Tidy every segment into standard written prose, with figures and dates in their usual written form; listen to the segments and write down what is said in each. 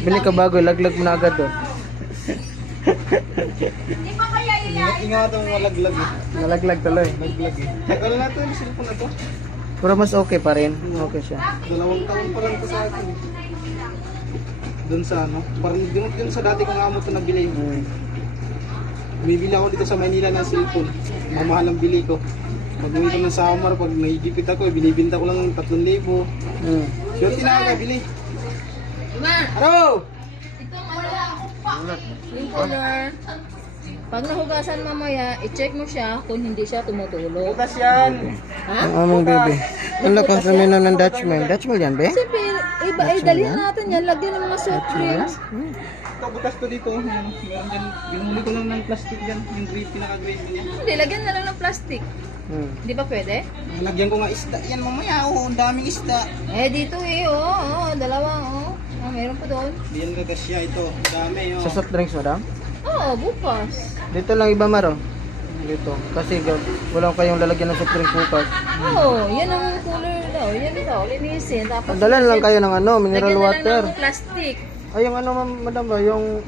Bili ka bago, laglag mo na agad doon. Hindi pa kaya ilan? Ingatan mo malaglag eh. Nalaglag tuloy. Naglag eh. Tagal na ito yung cellphone na to. Pero mas okay pa rin. Okay siya. 2 taon pa lang ito sa akin. Doon sa ano, parang doon sa dati kong amo ito nabili. Bibili ako dito sa Manila ng cellphone. Mamahal ang bili ko. Pag uwi ko ng summer, pag may gipit ako, binibinta ko lang ng 3,000. Sure, tinakabili. Ano? Yung cooler. Pag nahugasan mamaya, i-check mo siya kung hindi siya tumutulog. Bukas yan. Ha? Ang aming baby. Ang lakas namin na ng Dutchman. Dutchman yan, be? Siyempre, iba, dalhin natin yan. Lagyan ng mga soft drinks. Ito, bukas to dito. Meron dyan. Binuli ko lang ng plastic dyan. Yung grade, pinaka-grade niya. Hindi, lagyan na lang ng plastic. Hindi ba pwede? Lagyan ko nga isda. Yan mamaya. Oh, ang daming isda. Eh, dito dalawa, meron pa doon. Hindi yan kakasya ito. Ang dami, oh. Sa soft drinks, madam? Oo, bukas. Dito lang iba, Maro. Dito. Kasi wala kayong lalagyan ng soft drinks bukas. Oo, yan ang cooler daw. Yan daw, linisin. Tapos, Dalan lang kayo ng ano, mineral lagyan water. na lang ng plastic. Ay, yung ano, madam ba? Yung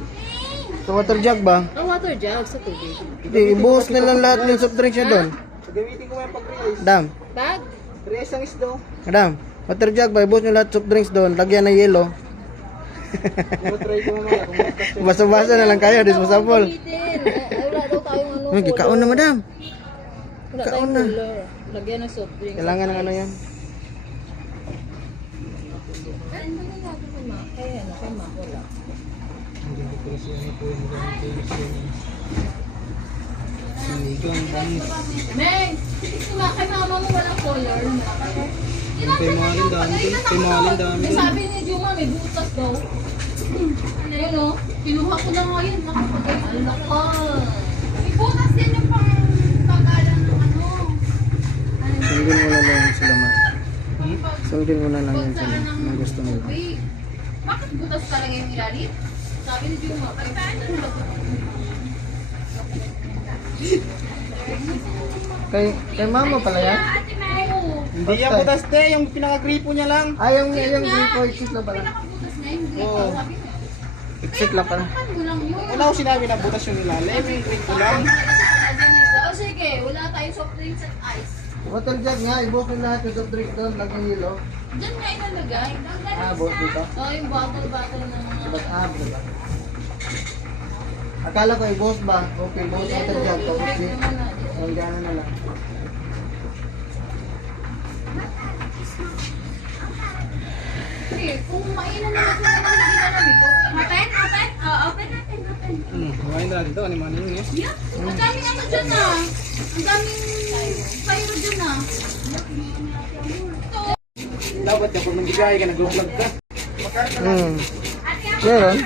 sa water jug ba? Ang water jug sa tubig. Hindi, ibuhos na lang lahat ng soft drinks niya doon. Gamitin ko yung pag-realize. Madam, Bag? Realize ang isda. madam, water jug ba? Ibuhos niyo lahat soft drinks doon. Lagyan ng yelo. Try ko mamaya. Kung magkasya. Basa-basa na lang kayo, disposable. Gamitin. Wala daw tayong ano. Ay, gikaon na, madam. Wala kaon tayong na. cooler. Lagyan ng soft drinks. Kailangan ng ano yan. Kaya ano, kama, wala. Sinigang, bangis. Meng! Kay mama mo walang color. Kay Malin dami. Kay Malin dami. Sabi ni Juma, may butas daw. Ayun o, kinuha ko na ngayon. Nakapagay. Alaka. May butas din yung pang pag-alan ng ano. Sundin mo na lang yun sila, ma. Sundin mo na lang yun sila. Ang gusto nila. Bakit butas talaga yung ilalim? Sabi ni Juma, pagkaan na lang. Kay mama pala yan? Oo. Hindi yan butas te. Yung pinaka-gripo niya lang. Ah, yung gripo, exit lang pala. Butas na yun. Oo. Exit lang pala. Ano lang yun? Wala ko sinabi na butas yung ilalim. Yung gripo lang. O sige, wala tayong soft drinks at ice. Water jug nga, ibuhos nyo lahat yung soft drinks doon. Lagyan yelo. Diyan nga ilalagay. Ah, buhos dito. Yung bottle ng mga... Ba't diba? Akala ko ibuhos ba? Okay, buhos water jug. Tapos di, ang gana na lang. Okay, kung mainan naman sila ng ginamit, open? Open? Open natin, open. Kumain na dito. Ano man yun eh. Yeah, ang daming ano dyan na. Ang daming pyro dyan na. Dapat kapag nag-bigay ka, nag-vlog ka. Meron?